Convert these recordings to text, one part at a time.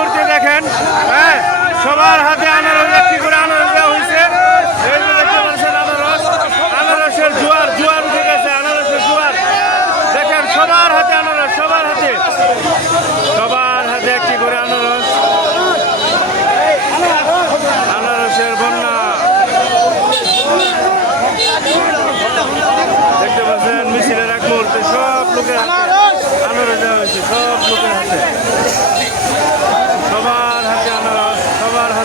মুহূর্তে দেখেন হ্যাঁ সবার হাতে আনারস, একটি করে আনারস দেওয়া হয়েছে। এই আনারস, আনারসের জোয়ার জোয়ার উঠে গেছে, আনারসের জোয়ার। দেখেন, সবার হাতে আনারস, সবার হাতে। সবার হাতে একটি করে আনারস। আনারসের বন্যা। দেখতে পাচ্ছেন, মিছিলের এক মুহূর্তে সব লোকের হাতে আনারস দেওয়া হয়েছে, সব লোকের হাতে।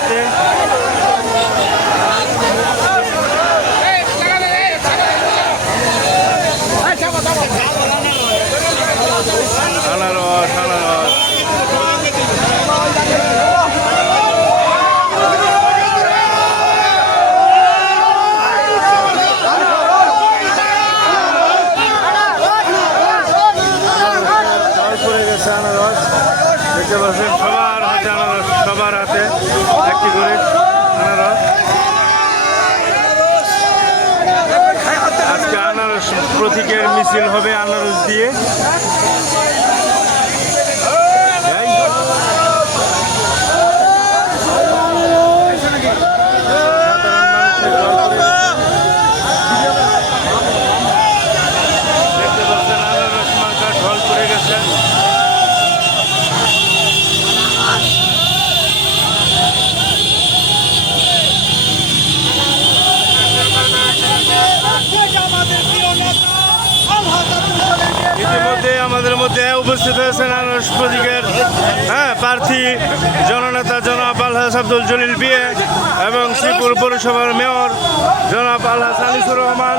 হাতে আনারস আনারস। দেখতে পাচ্ছেন হাতে আনারস সবার হাতে একটি করে আনারস। আজকে আনারস প্রতীকের মিছিল হবে আনারস দিয়ে এই। সাধারণ মানুষের জল পড়ে গেছে। দেখতে পাচ্ছেন আনারস মার্কা ঢল পড়ে গেছে ইতিমধ্যে আমাদের মধ্যে উপস্থিত হয়েছেন আনারস প্রতীকের হ্যাঁ প্রার্থী জননেতা জনাব আলহাস আব্দুল জলিল বিয়ে এবং শ্রীপুর পৌরসভার মেয়র জনাব আলহাস আনিসুর রহমান।